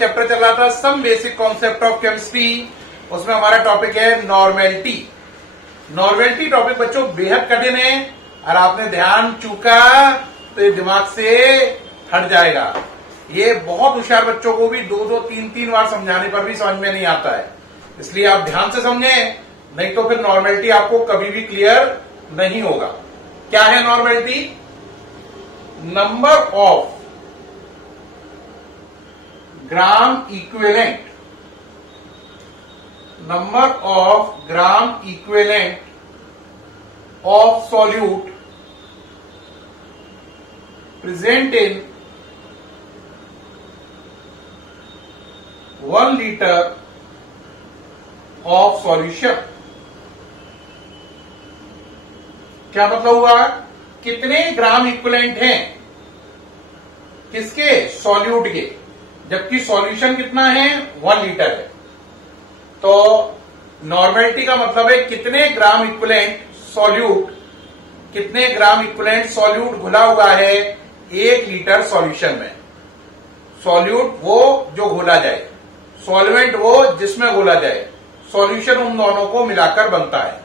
Chapter चल रहा था some basic concept of chemistry. उसमें हमारा टॉपिक है नॉर्मेलिटी। नॉर्मेलिटी टॉपिक बच्चों बेहद कठिन है, और आपने ध्यान चूका तो ये दिमाग से हट जाएगा। ये बहुत होशियार बच्चों को भी 2-2, 3-3 बार समझाने पर भी समझ में नहीं आता है, इसलिए आप ध्यान से समझें, नहीं तो फिर नॉर्मेलिटी आपको कभी भी क्लियर नहीं होगा। क्या है normality? Number of gram equivalent, number of gram equivalent of solute present in 1 liter of solution। क्या मतलब हुआ? कितने ग्राम इक्विवेलेंट हैं किसके? सॉल्यूट के, जबकि सॉल्यूशन कितना है? 1 लीटर है। तो नॉर्मेलिटी का मतलब है कितने ग्राम इक्विवेलेंट सॉल्यूट, कितने ग्राम इक्विवेलेंट सॉल्यूट घुला हुआ है 1 लीटर सॉल्यूशन में। सॉल्यूट वो जो घुला जाए, सॉल्वेंट वो जिसमें घुला जाए, सॉल्यूशन उन दोनों को मिलाकर बनता है।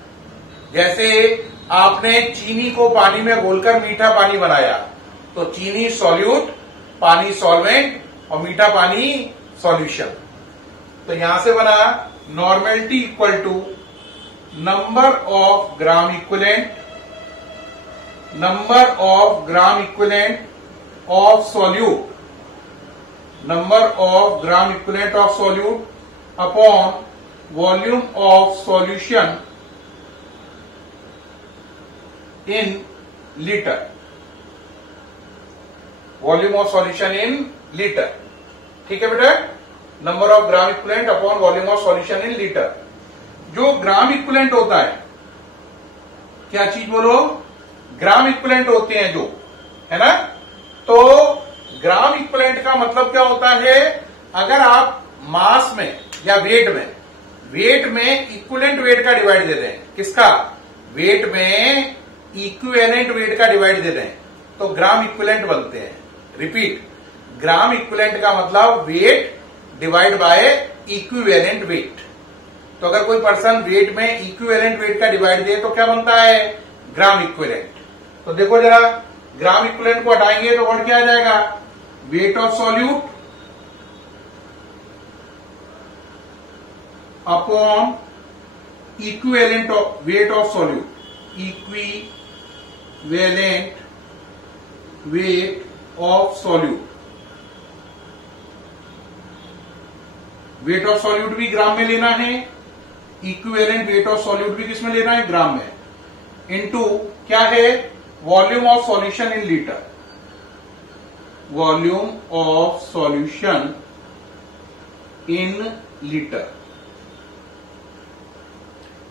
जैसे आपने चीनी को पानी में घोलकर मीठा पानी बनाया, तो चीनी सॉल्यूट, पानी सॉल्वेंट और मीठा पानी सॉल्यूशन। तो यहां से बना normality equal to number of gram equivalent, number of gram equivalent of solute, number of gram equivalent of solute upon volume of solution in litre, volume of solution in litre. ठीक है बेटा, number of gram equivalent upon volume of solution in litre. जो gram equivalent होता है, क्या चीज बोलो? Gram equivalent होते हैं जो, है ना। तो ग्राम इक्विवेलेंट का मतलब क्या होता है? अगर आप मास में या वेट में इक्विवेलेंट वेट का डिवाइड दे दें, किसका? वेट में इक्विवेलेंट वेट का डिवाइड दे दें, तो ग्राम इक्विवेलेंट बनते हैं। रिपीट, ग्राम इक्विवेलेंट का मतलब weight divide by equivalent weight. तो अगर कोई पर्सन वेट में इक्विवेलेंट वेट का डिवाइड दे तो क्या बनता है? Gram equivalent. तो देखो जरा, ग्राम इक्विवेलेंट को हटाएंगे तो वर्ड क्या आ जाएगा? Wait of solute upon equivalent of weight of solute, equivalent weight of solute. Wait of solute भी ग्राम में लेना है, इक्विवेलेंट वेट ऑफ सॉल्यूट भी किसमें लेना है? ग्राम में। इनटू क्या है? Volume of solution in litre, volume of solution in litre.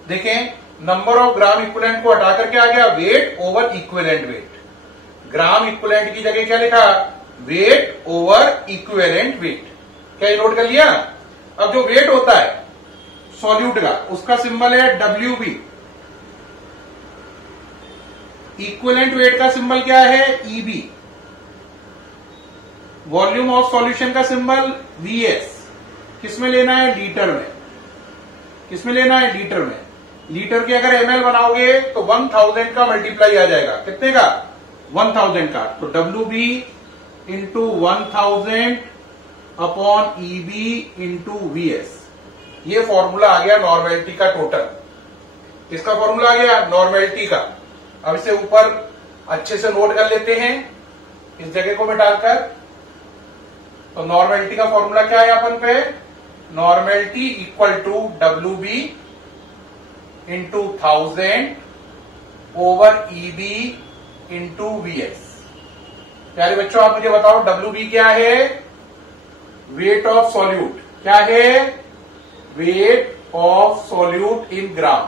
देखें, नंबर ऑफ ग्राम इक्विवेलेंट को हटाकर क्या आ गया? Weight over equivalent weight. Gram equivalent की जगह क्या लिखा? Weight over equivalent weight. क्या ये नोट कर लिया? अब जो वेट होता है सॉल्यूट का, उसका सिंबल है WB। इक्विवेलेंट वेट का सिंबल क्या है? EB। वॉल्यूम ऑफ सॉल्यूशन का सिंबल VS। किसमें लेना है? लीटर में। किसमें लेना है? लीटर में। लीटर के अगर ml बनाओगे तो 1000 का मल्टीप्लाई आ जाएगा। कितने का? 1000 का। तो WB into 1000 upon EB into VS। ये फॉर्मूला आ गया नॉर्मेलिटी का टोटल। किसका फॉर्मूला आ गया? नॉर्मेलिटी का। अब इसे ऊपर अच्छे से नोट कर लेते हैं, इस जगह को मिटाकर। तो नॉर्मेलिटी का फॉर्मूला क्या है अपन पे? Normality equal to WB into 1000 over EB into VS। प्यारे बच्चों, आप मुझे बताओ WB क्या है? Weight of solute. क्या है? Weight of solute in gram.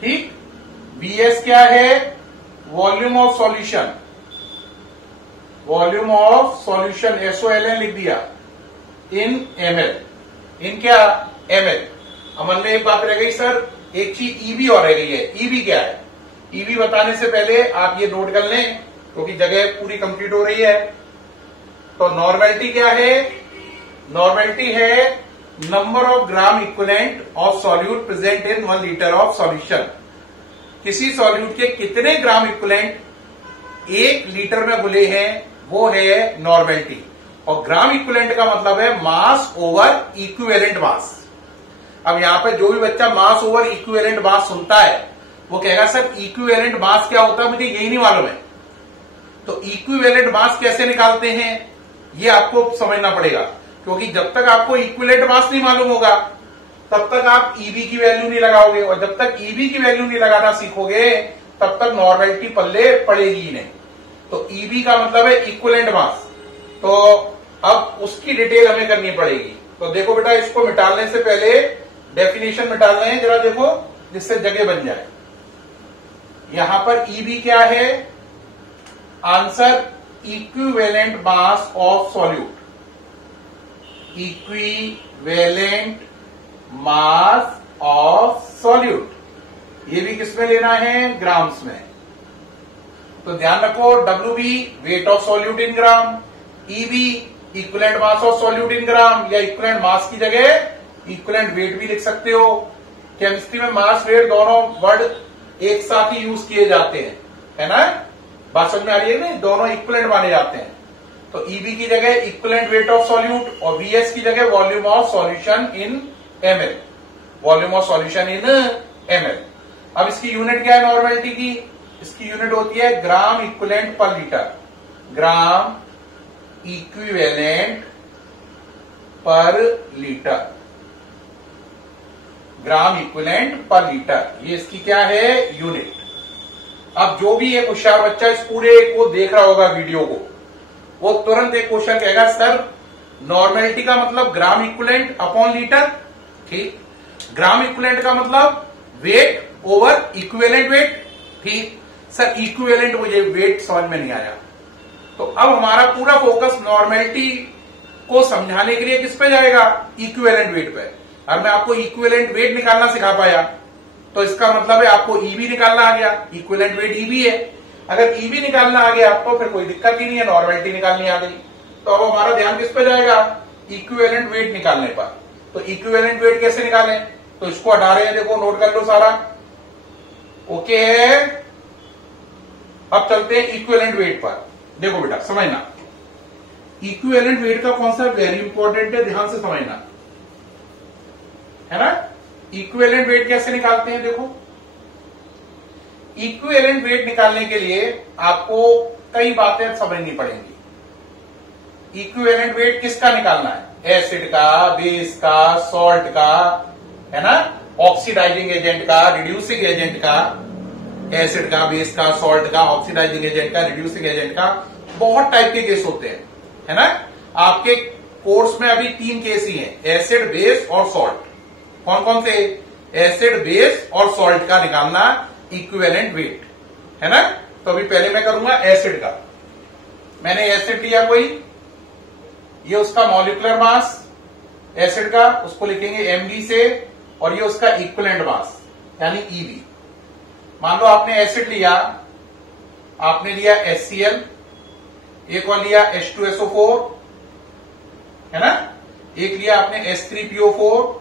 ठीक। VS क्या है? Volume of solution, volume of solution SOLN लिख दिया इन ml। इन क्या? ml। अमल में एक बात रह गई सर, एक चीज EB और रह गई है। EB क्या है? EB बताने से पहले आप ये नोट कर लें, क्योंकि जगह पूरी कंप्लीट हो रही है। तो नॉर्मेलिटी क्या है? नॉर्मेलिटी है number of gram equivalent of solute present in 1 litre of solution. किसी सॉल्यूट के कितने ग्राम इक्विवेलेंट 1 लीटर में घुले हैं, वो है नॉर्मेलिटी। और ग्राम इक्विवेलेंट का मतलब है मास ओवर इक्विवेलेंट मास। अब यहां पे जो भी बच्चा मास ओवर इक्विवेलेंट मास सुनता है वो कहेगा सर इक्विवेलेंट मास क्या होता है, मुझे यही नहीं मालूम है। तो इक्विवेलेंट मास कैसे निकालते हैं ये आपको समझना पड़ेगा, क्योंकि जब तक आपको इक्विवेलेंट मास नहीं मालूम होगा तब तक आप ईबी की वैल्यू नहीं लगाओगे, और जब तक ईबी की वैल्यू नहीं लगाना सीखोगे तब तक नॉर्मेलिटी पल्ले पड़ेगी ही नहीं। तो ईबी का मतलब है इक्विवेलेंट मास। तो अब उसकी डिटेल हमें करनी पड़ेगी। तो देखो बेटा, इसको मिटाने से पहले डेफिनेशन मिटाना है, जरा देखो जिससे जगह बन जाए। यहां पर ईबी क्या है? Answer equivalent mass of solute. Equivalent mass of solute. ये भी किसमें लेना है? ग्राम्स में। तो ध्यान रखो, WB weight of solute in gram, EB equivalent mass of solute in gram, या इक्विवेलेंट मास की जगह इक्विवेलेंट वेट भी लिख सकते हो। केमिस्ट्री में मास वेट दोनों वर्ड एक साथ ही यूज किए जाते हैं, है ना? बात समझ में आ रही है ना? दोनों इक्विवेलेंट माने जाते हैं। तो ईबी की जगह इक्विवेलेंट वेट ऑफ सॉल्यूट और वीएस की जगह volume of solution in ML. Volume of solution in ML. अब इसकी यूनिट क्या है नॉर्मेलिटी की? इसकी यूनिट होती है ग्राम इक्विवेलेंट पर लीटर। ग्राम इक्विवेलेंट पर लीटर। ग्राम इक्विवेलेंट पर लीटर, ये इसकी क्या है? यूनिट। अब जो भी एक होशियार बच्चा इस पूरे को देख रहा होगा वीडियो को, वो तुरंत एक क्वेश्चन कहेगा सर नॉर्मेलिटी का मतलब ग्राम इक्विवेलेंट अपॉन लीटर। ठीक, ग्राम इक्विवेलेंट का मतलब वेट ओवर इक्विवेलेंट वेट। ठीक सर, इक्विवेलेंट मुझे वेट समझ में नहीं आया। तो अब हमारा पूरा फोकस नॉर्मेलिटी को समझाने के लिए किस पे जाएगा? इक्विवेलेंट वेट पे। और मैं आपको इक्विवेलेंट वेट निकालना सिखा पाया तो इसका मतलब है आपको ईबी निकालना आ गया। इक्विवेलेंट वेट ईबी है। अगर ईबी निकालना आ गया तो फिर कोई दिक्कत ही नहीं है, नॉर्मेलिटी निकालनी आ गई। तो अब हमारा ध्यान किस पे जाएगा? इक्विवेलेंट वेट निकालने पर। तो इक्विवेलेंट वेट कैसे निकालें? तो इसको हटा रहे हैं, देखो नोट कर लो सारा। ओके है, अब चलते हैं इक्विवेलेंट वेट पर। देखो बेटा समझना, इक्विवेलेंट वेट का कॉन्सेप्ट वेरी इंपॉर्टेंट है, ध्यान से समझना, है ना? इक्विवेलेंट वेट कैसे निकालते हैं? देखो, इक्विवेलेंट वेट निकालने के लिए आपको कई बातें समझनी पड़ेंगी। इक्विवेलेंट वेट किसका निकालना है? एसिड का, बेस का, सॉल्ट का, है ना? ऑक्सीडाइजिंग एजेंट का, रिड्यूसिंग एजेंट का, एसिड का, बेस का, सॉल्ट का, ऑक्सीडाइजिंग एजेंट का, रिड्यूसिंग एजेंट का, बहुत टाइप के केस होते हैं, है ना? आपके कोर्स में अभी 3 केस ही हैं, एसिड, बेस और सॉल्ट। कौन कौन से? एसिड, बेस और सॉल्ट का निकालना इक्विवेलेंट वेट, है ना? तो अभी पहले मैं करूंगा एसिड का। मैंने एसिड लिया कोई, ये उसका मॉलिक्यूलर मास एसिड का, उसको लिखेंगे एमबी से, और ये उसका इक्विवेलेंट मास यानी ईबी। मान लो आपने एसिड लिया, आपने लिया HCl, एक और लिया H2SO4, है ना? एक लिया आपने H3PO4,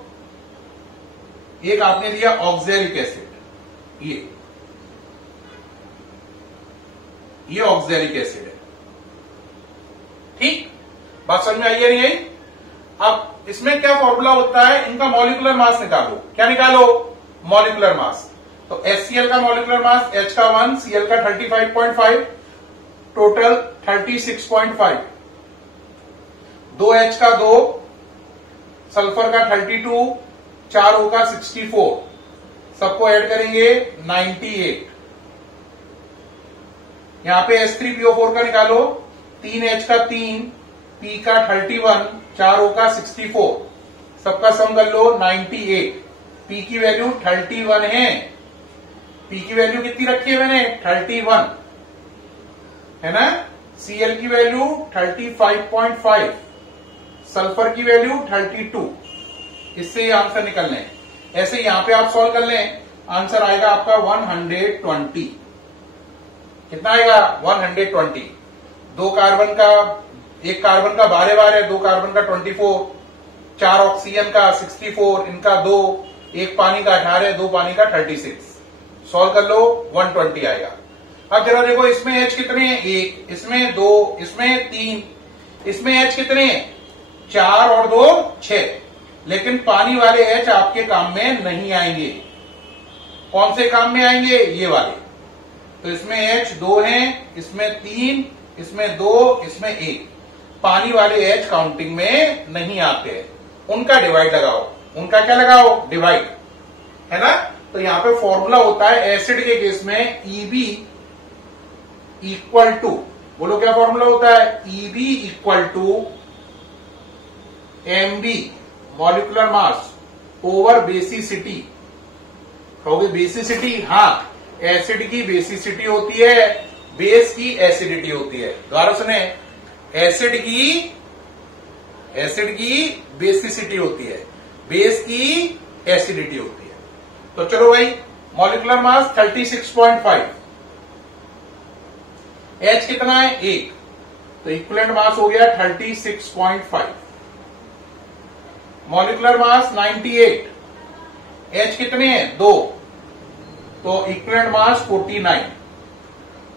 एक आपने लिया ऑक्सैलिक एसिड। ये ऑक्सैलिक एसिड है। ठीक, बात समझ में आई है नहीं आई? अब इसमें क्या फॉर्मूला होता है? इनका मॉलिक्यूलर मास निकालो। क्या निकालो? Molecular mass. तो HCl का मॉलिक्यूलर मास H का 1, Cl का 35.5, टोटल 36.5, 2H का 2, सल्फर का 32, 4O का 64, सबको ऐड करेंगे 98। यहां पे H3PO4 का निकालो, 3H का 3, P का 31, 4O का 64, सबका सम कर लो 98। P की वैल्यू 31 है। P की वैल्यू कितनी रखी है मैंने? 31, है ना? Cl की वैल्यू 35.5, सल्फर की वैल्यू 32। इससे ये आंसर निकलने हैं। ऐसे यहां पे आप सॉल्व कर लें, आंसर आएगा आपका 120। कितना आएगा? 120। 2 कार्बन का एक कार्बन का 12 है, 2 कार्बन का 24, 4 ऑक्सीजन का 64, इनका 2, एक पानी का 18, 2 पानी का 36। सॉल्व कर लो, 120 आएगा। अब जरा देखो इसमें H कितने हैं, 1, इसमें 2, इसमें 3, इसमें H कितने हैं, 4 और 2 6। लेकिन पानी वाले H आपके काम में नहीं आएंगे। कौन से काम में आएंगे, ये वाले। तो इसमें H 2 हैं, इसमें 3, इसमें 2, इसमें 1। पानी वाले H काउंटिंग में नहीं आते हैं, उनका डिवाइड लगाओ। उनका क्या लगाओ, डिवाइड, है ना। तो यहां पे फॉर्मूला होता है एसिड के केस में EB इक्वल टू, बोलो क्या फॉर्मूला होता है, EB equal to MB molecular mass over basicity. कहोगे बेसिसिटी, हाँ, एसिड की बेसिसिटी होती है, बेस की एसिडिटी होती है। दोबारा सुने, एसिड की बेसिसिटी होती है, बेस की एसिडिटी होती है। तो चलो भाई, मॉलिक्यूलर मास 36.5, H कितना है, 1, तो इक्विवेलेंट मास हो गया 36.5। मॉलिक्यूलर मास 98, H कितने हैं, 2, तो equivalent mass 49।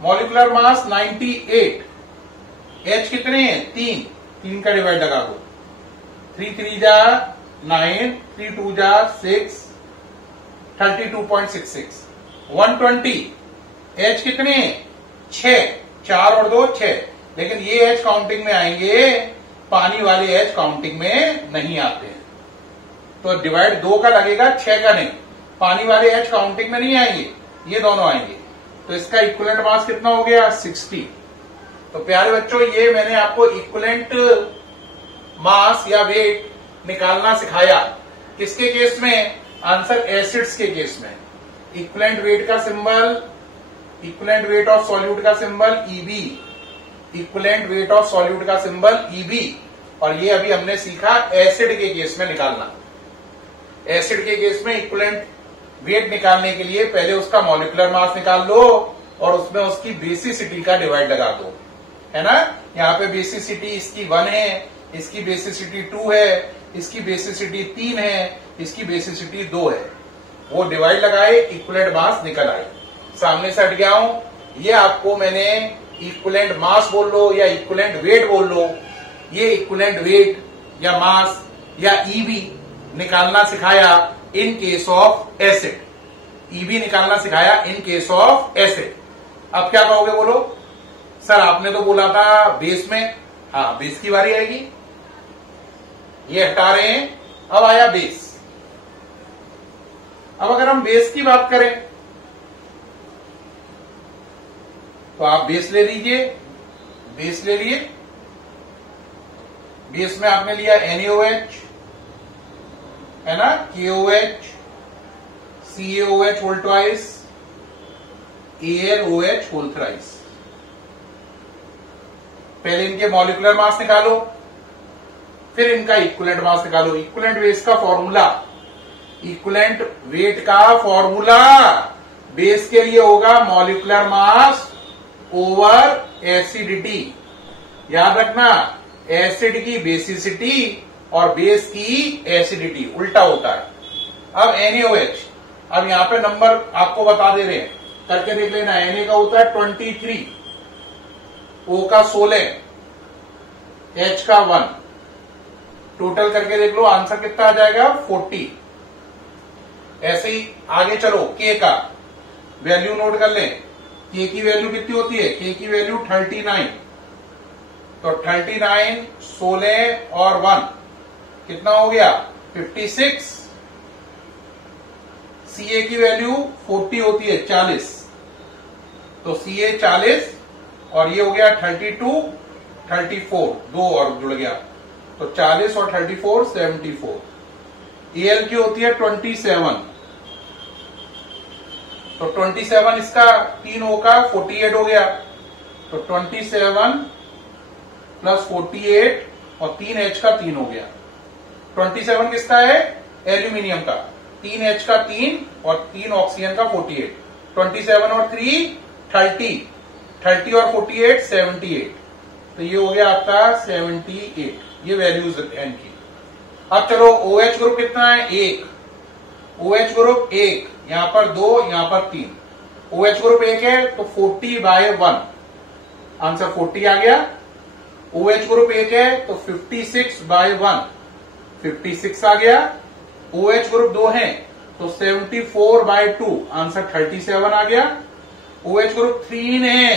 Molecular mass 98, H कितने हैं, 3 का डिवाइड लगा दो, 3 3 जा 9, 3 2 जा 6, 32.66। 120, H कितने हैं, 6, 4 और 2 6। लेकिन ये H काउंटिंग में आएंगे, पानी वाले H काउंटिंग में नहीं आते हैं। तो डिवाइड 2 का लगेगा, 6 का नहीं। पानी वाले H काउंटिंग में नहीं आएंगे, ये दोनों आएंगे। तो इसका इक्विवेलेंट मास कितना हो गया, 60। तो प्यारे बच्चों, ये मैंने आपको इक्विवेलेंट मास या वेट निकालना सिखाया। किसके केस में, आंसर एसिड्स के केस में। इक्विवेलेंट वेट का symbol, equivalent weight of solute का symbol EB, equivalent weight of solute का सिंबल EB। और ये अभी हमने सीखा एसिड के केस में निकालना। एसिड के केस में इक्विवेलेंट वेट निकालने के लिए पहले उसका मॉलिक्यूलर मास निकाल लो और उसमें उसकी बेसिसिटी का डिवाइड लगा दो, है ना। यहाँ पे बेसिसिटी इसकी 1 है, इसकी बेसिसिटी 2 है, इसकी बेसिसिटी 3 है, इसकी बेसिसिटी 2 है। वो डिवाइड लगाए, इक्विवेलेंट मास निकल आए। सामने से हट गया हूं, ये आपको मैंने इक्विवेलेंट मास बोल लो या इक्विवेलेंट वेट बोल लो, ये इक्विवेलेंट वेट या मास या EB निकालना सिखाया in case of acid. EB निकालना सिखाया इन केस ऑफ एसिड। अब क्या कहोगे, बोलो सर आपने तो बोला था बेस में। हाँ, बेस की बारी आएगी। ये हटा रहे हैं, अब आया बेस। अब अगर हम बेस की बात करें तो आप बेस ले लीजिए, बेस ले लिए। बेस में आपने लिया NaOH, है ना, KOH, CaOH whole twice, AlOH whole thrice. पहले इनके मॉलिक्यूलर मास निकालो, फिर इनका इक्विवेलेंट मास निकालो। इक्विवेलेंट वेट का फॉर्मूला, इक्विवेलेंट वेट का फॉर्मूला बेस के लिए होगा मॉलिक्यूलर मास ओवर एसिडिटी। याद रखना, एसिड की बेसिसिटी और बेस की एसिडिटी उल्टा होता है। अब NaOH, अब यहां पे नंबर आपको बता दे रहे हैं, करके देख लेना। Na का होता है 23, O का 16, H का 1, टोटल करके देख लो, आंसर कितना आ जाएगा, 40। ऐसे ही आगे चलो, K का वैल्यू नोट कर लें। K की वैल्यू कितनी होती है, K की वैल्यू 39, तो 39, 16 और 1 कितना हो गया, 56। Ca की वैल्यू 40 होती है, 40, तो Ca 40 और ये हो गया 32, 34, 2 और जुड़ गया, तो 40 और 34 74। Al की होती है 27, तो 27 इसका 3 होगा 48 हो गया, तो 27 प्लस 48 और 3H का 3 हो गया। 27 किसका है, एल्यूमिनियम का, 3H का 3 और 3 ऑक्सीजन का 48। 27 और 3 30, 30 और 48 78। तो ये हो गया आपका 78, ये वैल्यूज एन की। अब चलो OH ग्रुप कितना है, 1। OH ग्रुप 1, यहां पर 2, यहां पर 3। OH ग्रुप 1 है तो 40/1, आंसर 40 आ गया। OH ग्रुप 1 है तो 56/1, 56 आ गया। OH ग्रुप 2 है तो 74/2, आंसर 37 आ गया। OH ग्रुप 3 है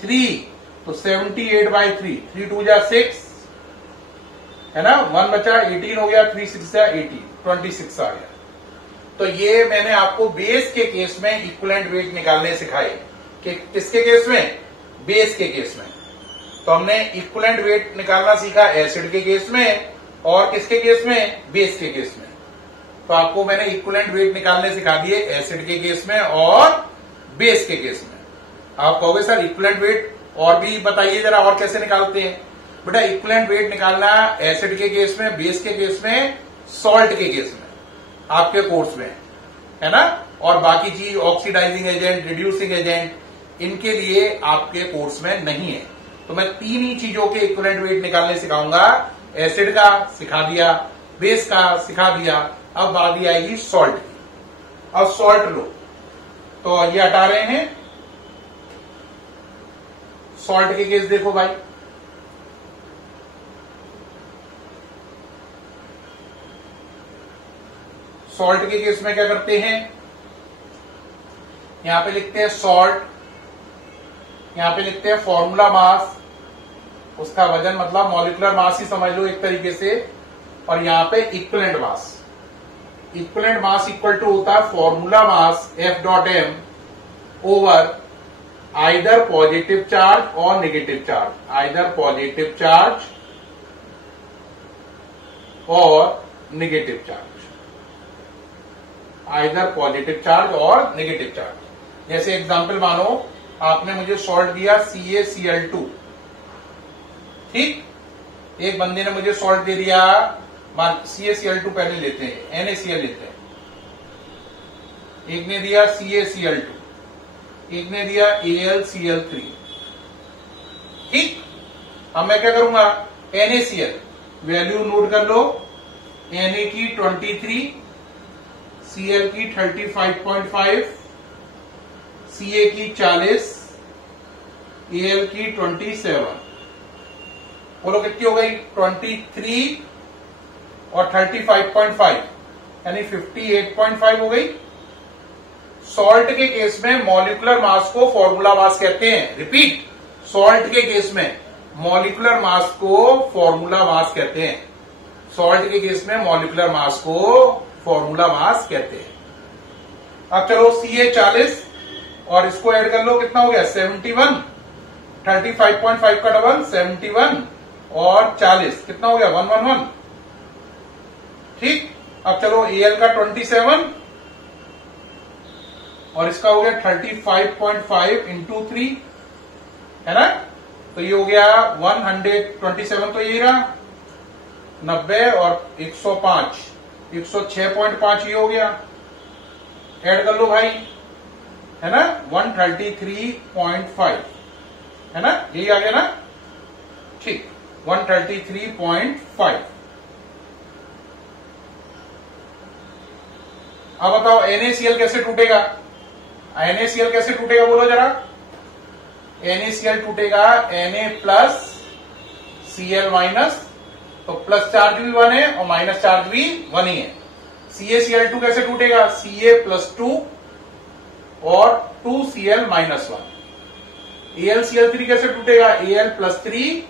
3 तो 78/3, 3 2 जा 6 है ना, 1 बचा, 18 हो गया, 3 6 जा 18, 26 आ गया। तो ये मैंने आपको बेस के केस में इक्विवेलेंट वेट निकालने सिखाए। कि किसके केस में, बेस के केस में। तो हमने इक्विवेलेंट वेट निकालना सीखा एसिड के केस में, और किसके केस में, बेस के केस में। तो आपको मैंने इक्विवेलेंट वेट निकालने सिखा दिए एसिड के केस में और बेस के केस में। आप कहोगे सर इक्विवेलेंट वेट और भी बताइए जरा, और कैसे निकालते हैं। बेटा इक्विवेलेंट वेट निकालना एसिड के केस में, बेस के केस में, सॉल्ट के केस में आपके कोर्स में है ना, और बाकी चीज ऑक्सीडाइजिंग एजेंट, रिड्यूसिंग एजेंट, इनके लिए आपके कोर्स में नहीं है। तो मैं 3 ही चीजों के इक्विवेलेंट वेट निकालने सिखाऊंगा। एसिड का सिखा दिया, बेस का सिखा दिया, अब बारी आएगी सॉल्ट की। अब सॉल्ट लो, तो ये हटा रहे हैं। सॉल्ट के केस देखो भाई, सॉल्ट के केस में क्या करते हैं, यहां पे लिखते हैं सॉल्ट, यहां पे लिखते हैं फॉर्मूला मास, उसका वजन मतलब मॉलिक्यूलर मास ही समझ लो एक तरीके से, और यहां पे equivalent mass. Equivalent mass equal to होता है formula mass F.m over either positive charge और negative charge, either positive charge और negative charge, either positive charge और नेगेटिव चार्ज। जैसे एग्जांपल मानो आपने मुझे सॉल्ट दिया CaCl2, ठीक, एक बंदे ने मुझे सॉल्ट दे दिया, CaCl2 पहले लेते हैं, NaCl लेते हैं, एक ने दिया CaCl2, एक ने दिया AlCl3, ठीक। अब मैं क्या करूंगा, NaCl वैल्यू नोट कर लो, Na की 23, Cl की 35.5, Ca की 40, Al की 27, बोलो कितनी हो गई, 23 और 35.5 यानी 58.5 हो गई। सॉल्ट के केस में मॉलिक्यूलर मास को फॉर्मूला मास कहते हैं। रिपीट, सॉल्ट के केस में मॉलिक्यूलर मास को फॉर्मूला मास कहते हैं। सॉल्ट के केस में मॉलिक्यूलर मास को फॉर्मूला मास कहते हैं। अब चलो Ca 40 और इसको ऐड कर लो, कितना हो गया 71, 35.5 का डबल 71 और 40 कितना हो गया 111, ठीक। अब चलो Al का 27 और इसका हो गया 35.5 इंटू 3 है ना, तो ये हो गया 127, तो यही रहा 90 और 105, 106.5 ये हो गया। ऐड कर लो भाई, है ना 133.5 है ना, यही आ गया ना, ठीक 133.5। अब बताओ NaCl कैसे टूटेगा, NaCl कैसे टूटेगा बोलो जरा। NaCl टूटेगा Na प्लस Cl माइनस, तो प्लस चार्ज भी 1 है और माइनस चार्ज भी 1 ही है। CaCl2 कैसे टूटेगा, Ca प्लस 2 और 2Cl माइनस 1। AlCl3 कैसे टूटेगा, Al प्लस 3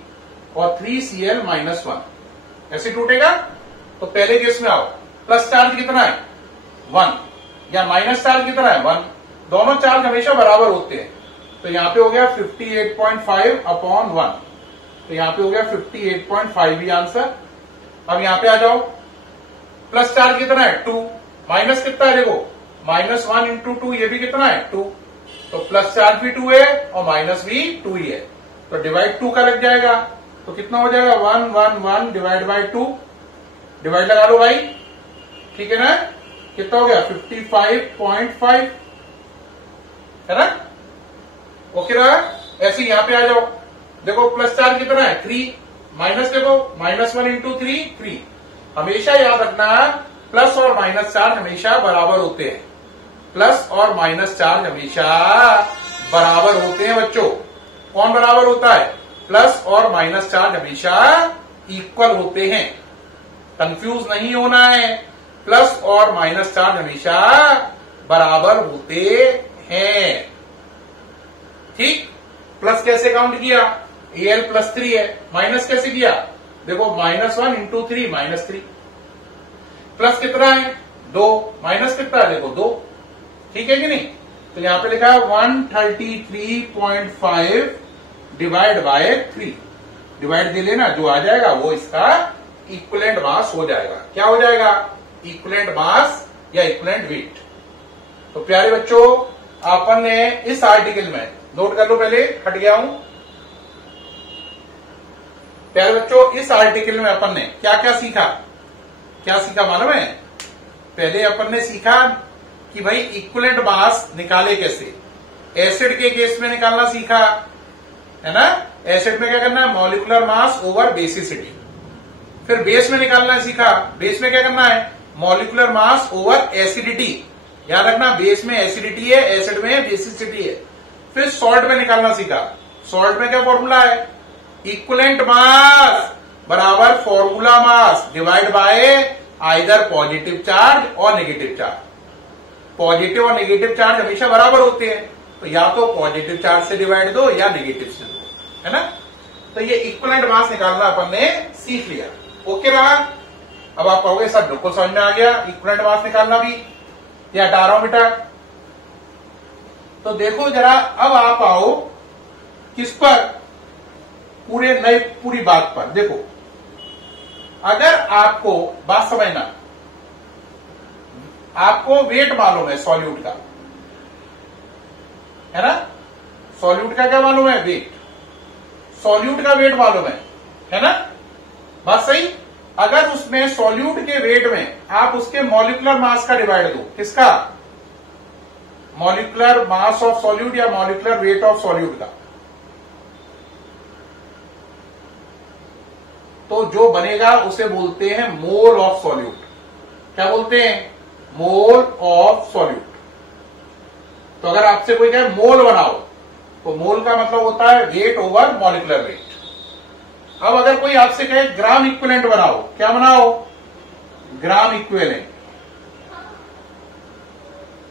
और 3Cl माइनस 1 ऐसे टूटेगा। तो पहले केस में आओ, प्लस चार्ज कितना है 1 या माइनस चार्ज कितना है 1, दोनों चार्ज हमेशा बराबर होते हैं। तो यहां पे हो गया 58.5 अपॉन 1, तो यहां पे हो गया 58.5 ही आंसर। अब यहां पे आ जाओ, प्लस चार्ज कितना है 2, माइनस कितना है देखो -1 इंटू 2, ये भी कितना है 2, तो प्लस चार्ज भी 2 है और माइनस भी 2 ही है, तो डिवाइड 2 का लग जाएगा, तो कितना हो जाएगा 111 डिवाइड बाई 2, डिवाइड लगा लो भाई, ठीक है ना, कितना हो गया 55.5 है ना, ओके रहा। ऐसे यहां पे आ जाओ, देखो प्लस चार्ज कितना है 3, माइनस देखो -1 इंटू 3 3। हमेशा याद रखना प्लस और माइनस चार्ज हमेशा बराबर होते हैं, प्लस और माइनस चार्ज हमेशा बराबर होते हैं बच्चों। कौन बराबर होता है? प्लस और माइनस चार्ज हमेशा इक्वल होते हैं, कंफ्यूज नहीं होना है। प्लस और माइनस चार्ज हमेशा बराबर होते हैं, ठीक। प्लस कैसे काउंट किया? Al प्लस 3 है, माइनस कैसे किया? देखो -1 इंटू 3 -3। प्लस कितना है 2, माइनस कितना है देखो 2, ठीक है कि नहीं। तो यहां पे लिखा है 133.5 डिवाइड बाय 3, डिवाइड दे लेना, जो आ जाएगा वो इसका इक्विवेलेंट मास हो जाएगा। क्या हो जाएगा? इक्विवेलेंट मास या इक्विवेलेंट वेट। तो प्यारे बच्चों, अपन ने इस आर्टिकल में, नोट कर लो पहले, हट गया हूं। प्यारे बच्चों, इस आर्टिकल में अपन ने क्या क्या सीखा? क्या सीखा मालूम है? पहले अपन ने सीखा कि भाई इक्विवेलेंट मास निकाले कैसे। एसिड के केस में निकालना सीखा है ना। एसिड में क्या करना है? Molecular mass over basicity. फिर बेस में निकालना सीखा। बेस में क्या करना है? Molecular mass over acidity. याद रखना, बेस में एसिडिटी है, एसिड में बेसिसिटी है। फिर सॉल्ट में निकालना सीखा। सॉल्ट में क्या फॉर्मूला है? इक्विवेलेंट मास बराबर formula mass divide by either positive charge और नेगेटिव चार्ज। पॉजिटिव और नेगेटिव चार्ज हमेशा बराबर होते हैं, तो या तो पॉजिटिव चार्ज से डिवाइड दो या नेगेटिव से दो, है ना। तो ये इक्विवेलेंट मास निकालना अपन ने सीख लिया। ओके रहा। अब आप कहोगे सर बिल्कुल समझ में आ गया, इक्विवेलेंट मास निकालना भी, या हटा रहा हूं बेटा। तो देखो जरा, अब आप आओ किस पर? पूरे नए पूरी बात पर। देखो, अगर आपको बात समझना, आपको वेट मालूम है सॉल्यूट का, है ना। सॉल्यूट का क्या मालूम है? वेट। सॉल्यूट का वेट मालूम है ना। बात सही। अगर उसमें सॉल्यूट के वेट में आप उसके मॉलिक्यूलर मास का डिवाइड दो, किसका? मॉलिक्यूलर मास ऑफ सॉल्यूट या मॉलिक्यूलर वेट ऑफ सॉल्यूट का, तो जो बनेगा उसे बोलते हैं मोल ऑफ सॉल्यूट। क्या बोलते हैं? Mole of solute. तो अगर आपसे कोई कहे मोल बनाओ, तो मोल का मतलब होता है वेट ओवर मॉलिक्यूलर वेट। अब अगर कोई आपसे कहे ग्राम इक्विवेलेंट बनाओ, क्या बनाओ? Gram equivalent.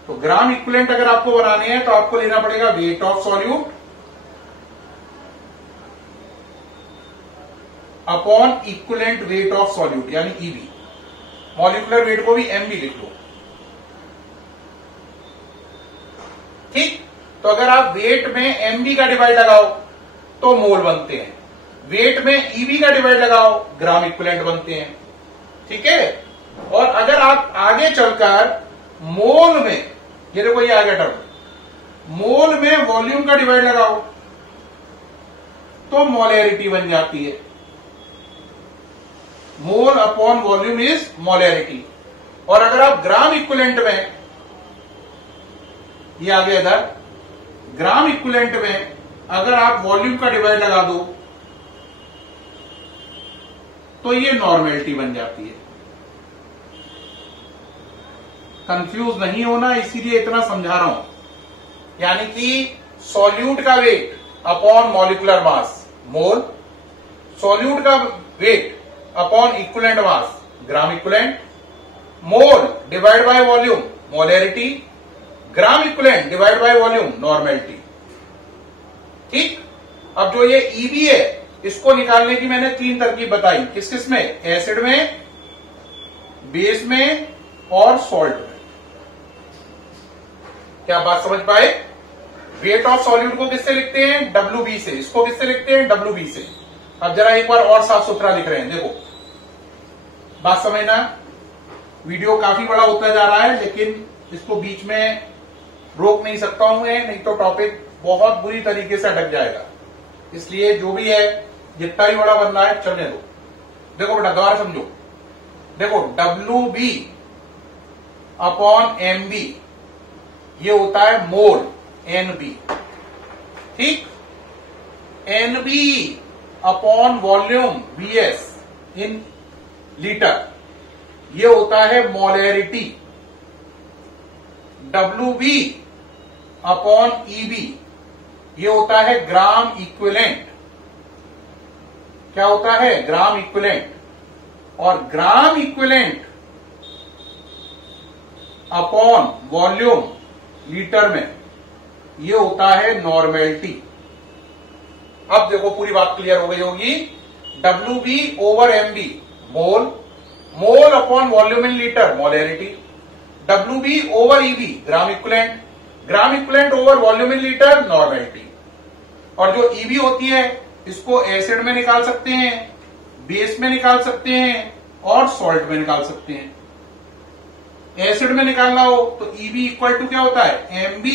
तो ग्राम इक्विवेलेंट अगर आपको बनाने हैं तो आपको लेना पड़ेगा wait of solute upon equivalent weight of solute, यानी ईबी। मॉलिक्यूलर वेट को भी एमबी लिख लो, ठीक। तो अगर आप वेट में एमबी का डिवाइड लगाओ तो मोल बनते हैं, वेट में ईबी का डिवाइड लगाओ ग्राम इक्विवेलेंट बनते हैं, ठीक है। और अगर आप आगे चलकर मोल में, ये देखो ये आ गया टर्म, मोल में वॉल्यूम का डिवाइड लगाओ तो मोलैरिटी बन जाती है। Mole upon volume is molarity. और अगर आप ग्राम इक्विवेलेंट में, ये आ गया इधर, ग्राम इक्विवेलेंट में अगर आप वॉल्यूम का डिवाइड लगा दो तो ये नॉर्मेलिटी बन जाती है। कंफ्यूज नहीं होना, इसीलिए इतना समझा रहा हूं। यानी कि सॉल्यूट का वेट अपॉन मॉलिक्यूलर मास मोल, सॉल्यूट का weight upon equivalent mass gram equivalent, mole divide by volume molarity, gram equivalent divide by volume normality, ठीक। अब जो ये ईबी है, इसको निकालने की मैंने 3 तरकीब बताई। किस किस में? एसिड में, बेस में और सॉल्ट में। क्या बात समझ पाए? वेट ऑफ सॉल्यूट को किससे लिखते हैं? WB से। इसको किससे लिखते हैं? WB से। अब जरा एक बार और साफ सुथरा लिख रहे हैं, देखो बात समझना। वीडियो काफी बड़ा होता जा रहा है, लेकिन इसको बीच में रोक नहीं सकता हूं मैं, नहीं तो टॉपिक बहुत बुरी तरीके से अटक जाएगा। इसलिए जो भी है, जितना भी बड़ा बन रहा है चलने दो। देखो बेटा, दोबारा समझो। देखो, WB अपॉन MB ये होता है मोल NB, ठीक। NB upon volume VS in litre, ये होता है मोलैरिटी। WB अपॉन EB, ये होता है ग्राम इक्विवेलेंट। क्या होता है? Gram equivalent. और gram equivalent upon volume litre में ये होता है नॉर्मेलिटी। अब देखो पूरी बात क्लियर हो गई होगी। WB over MB mole, mole upon volume in litre molarity. WB over EB gram equivalent, gram equivalent over volume in litre normality. और जो EB होती है इसको एसिड में निकाल सकते हैं, बेस में निकाल सकते हैं और सॉल्ट में निकाल सकते हैं। एसिड में निकालना हो तो EB इक्वल टू क्या होता है? MB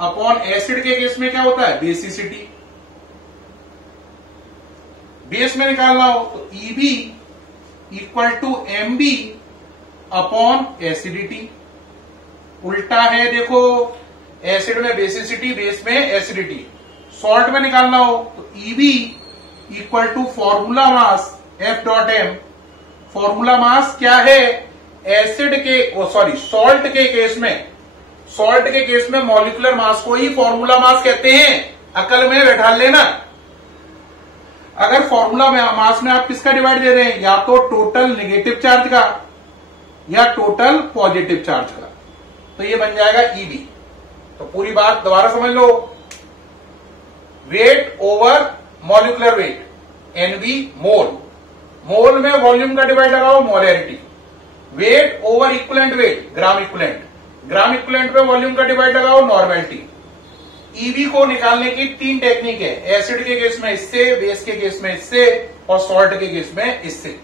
अपॉन एसिड के केस में क्या होता है? बेसिसिटी। बेस में निकालना हो तो EB equal to MB upon acidity. उल्टा है देखो, एसिड में बेसिसिटी, बेस में एसिडिटी। सॉल्ट में निकालना हो तो EB equal to formula mass F dot M। Formula mass क्या है? एसिड के सॉल्ट के केस में, सॉल्ट के केस में मॉलिक्यूलर मास को ही फॉर्मूला मास कहते हैं। अकल में बैठा लेना। अगर फॉर्मूला मास में आप किसका डिवाइड दे रहे हैं? या तो टोटल नेगेटिव चार्ज का या टोटल पॉजिटिव चार्ज का, तो ये बन जाएगा EB। तो पूरी बात दोबारा समझ लो। Weight over molecular weight, NB mole, mole में वॉल्यूम का डिवाइड लगाओ molarity. Weight over equivalent weight, gram equivalent, gram equivalent पे वॉल्यूम का डिवाइड लगाओ नॉर्मेलिटी। EB को निकालने की 3 टेक्निक है। एसिड के केस में इससे, बेस के केस में इससे और सॉल्ट के केस में इससे।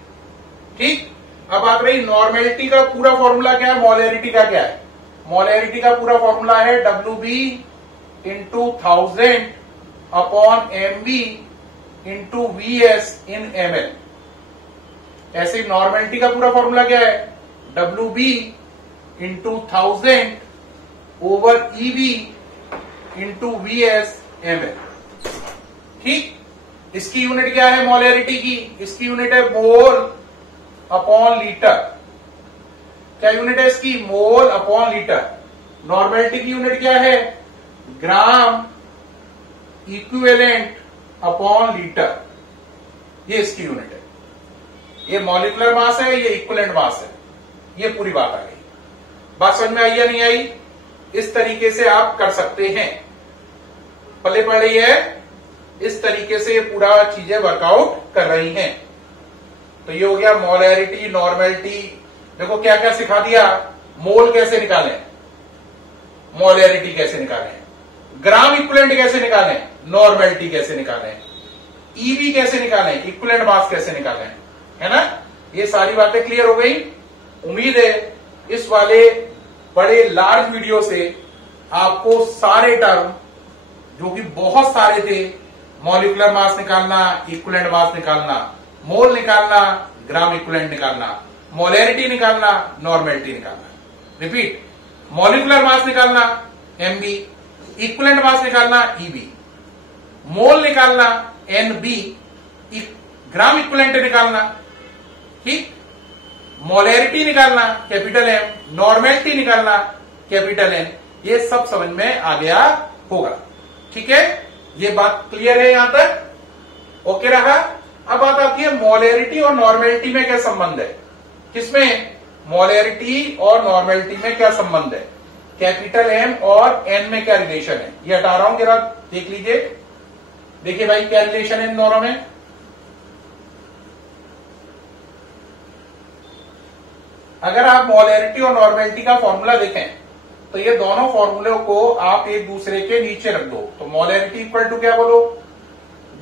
ठीक। अब बात रही नॉर्मेलिटी का पूरा फॉर्मूला क्या है, मोलैरिटी का क्या है? मोलैरिटी का पूरा फॉर्मूला है WB into 1000 upon MB into VS इन ml। ऐसे नॉर्मेलिटी का पूरा फॉर्मूला क्या है? WB into 1000 over EB into VS ml। ठीक। इसकी यूनिट क्या है मोलैरिटी की? इसकी यूनिट है मोल अपॉन लीटर। क्या यूनिट है इसकी? Mole upon litre. नॉर्मेलिटी की यूनिट क्या है? ग्राम इक्विवेलेंट अपॉन लीटर, ये इसकी यूनिट है। ये मॉलिक्यूलर मास है, ये इक्विवेलेंट मास है। ये पूरी बात आ गई। बात समझ में आई या नहीं आई? इस तरीके से आप कर सकते हैं। पल्ले पड़ रही है? इस तरीके से ये पूरा चीजें वर्कआउट कर रही हैं। तो ये हो गया मोलैरिटी, नॉर्मेलिटी। देखो क्या क्या सिखा दिया। मोल कैसे निकालें, मोलैरिटी कैसे निकालें, ग्राम इक्विवेलेंट कैसे निकालें, नॉर्मेलिटी कैसे निकालें, EB कैसे निकालें, इक्विवेलेंट मास कैसे निकालें, है ना। ये सारी बातें क्लियर हो गई। उम्मीद है इस वाले बड़े लार्ज वीडियो से आपको सारे टर्म, जो कि बहुत सारे थे, मॉलिक्यूलर मास निकालना, इक्विवेलेंट मास निकालना, मोल निकालना, ग्राम इक्विवेलेंट निकालना, मोलैरिटी निकालना, नॉर्मेलिटी निकालना। रिपीट, मॉलिक्यूलर मास निकालना MB, इक्विवेलेंट मास निकालना EB, मोल निकालना NB, ग्राम इक्विवेलेंट निकालना, ठीक, मोलैरिटी निकालना कैपिटल M, नॉर्मेलिटी निकालना कैपिटल N। ये सब समझ में आ गया होगा। ठीक है, ये बात क्लियर है यहां तक? ओके रहा। अब बात आती है मोलैरिटी और नॉर्मेलिटी में क्या संबंध है। किसमें? मोलैरिटी और नॉर्मेलिटी में क्या संबंध है, कैपिटल M और N में क्या रिलेशन है, ये हटा रहा हूं, जरा देख लीजिए। देखिए भाई क्या रिलेशन है इन दोनों में। अगर आप मोलैरिटी और नॉर्मेलिटी का फॉर्मूला देखें तो ये दोनों फॉर्मूलों को आप एक दूसरे के नीचे रख दो। तो मोलैरिटी इक्वल टू क्या बोलो,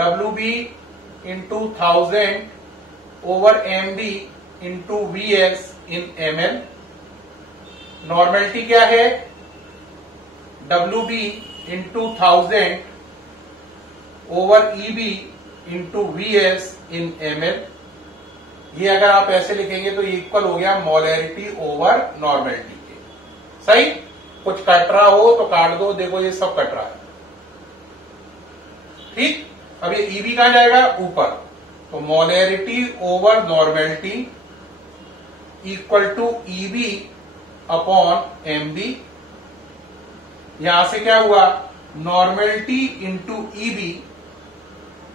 WB into 1000 over MB into VS इन ml। नॉर्मेलिटी क्या है, WB into 1000 over EB into VS इन ml। ये अगर आप ऐसे लिखेंगे तो ये इक्वल हो गया मोलैरिटी ओवर नॉर्मेलिटी के। सही, कुछ कट रहा हो तो काट दो। देखो ये सब कट रहा है। ठीक। अब ये ईबी कहां जाएगा, ऊपर, तो molarity over normality equal to EB upon MB. यहां से क्या हुआ, normality into EB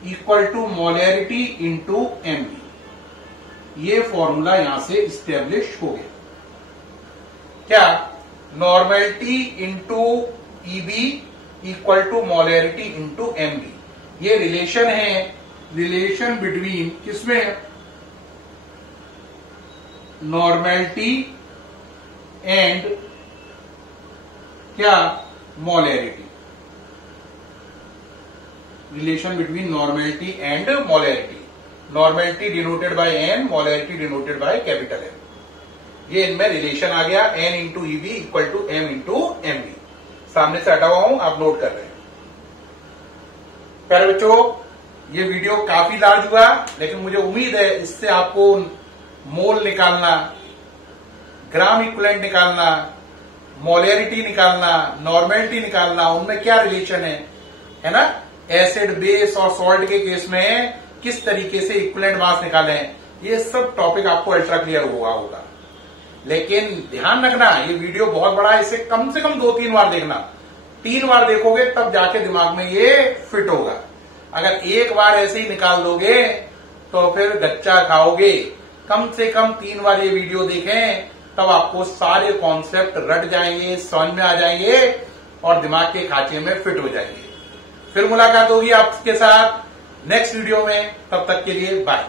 equal to molarity into MB. ये फॉर्मूला यहां से इस्टेब्लिश हो गया। क्या, normality into EB equal to molarity into MB. ये रिलेशन है, रिलेशन बिटवीन किसमें, नॉर्मेलिटी एंड क्या, molarity. Relation between normality and molarity. Normality denoted by N, molarity denoted by capital N. ये इनमें रिलेशन आ गया, N into EB equal to M into MB. सामने से हटा हुआ हूं, आप नोट कर रहे हैं। प्यारे बच्चों, ये वीडियो काफी लार्ज हुआ, लेकिन मुझे उम्मीद है इससे आपको मोल निकालना, ग्राम इक्विवेलेंट निकालना, मोलैरिटी निकालना, नॉर्मेलिटी निकालना, उनमें क्या रिलेशन है ना, एसिड, बेस और सॉल्ट के केस में किस तरीके से इक्विवेलेंट मास निकालें, ये सब टॉपिक आपको अल्ट्रा क्लियर होगा। लेकिन ध्यान रखना, ये वीडियो बहुत बड़ा है, इसे कम से कम 2-3 बार देखना। 3 बार देखोगे तब जाके दिमाग में ये फिट होगा। अगर एक बार ऐसे ही निकाल दोगे तो फिर गच्चा खाओगे। कम से कम 3 बार ये वीडियो देखें, तब आपको सारे कॉन्सेप्ट रट जाएंगे, समझ में आ जाएंगे और दिमाग के खांचे में फिट हो जाएंगे। फिर मुलाकात होगी आपके साथ नेक्स्ट वीडियो में, तब तक के लिए बाय।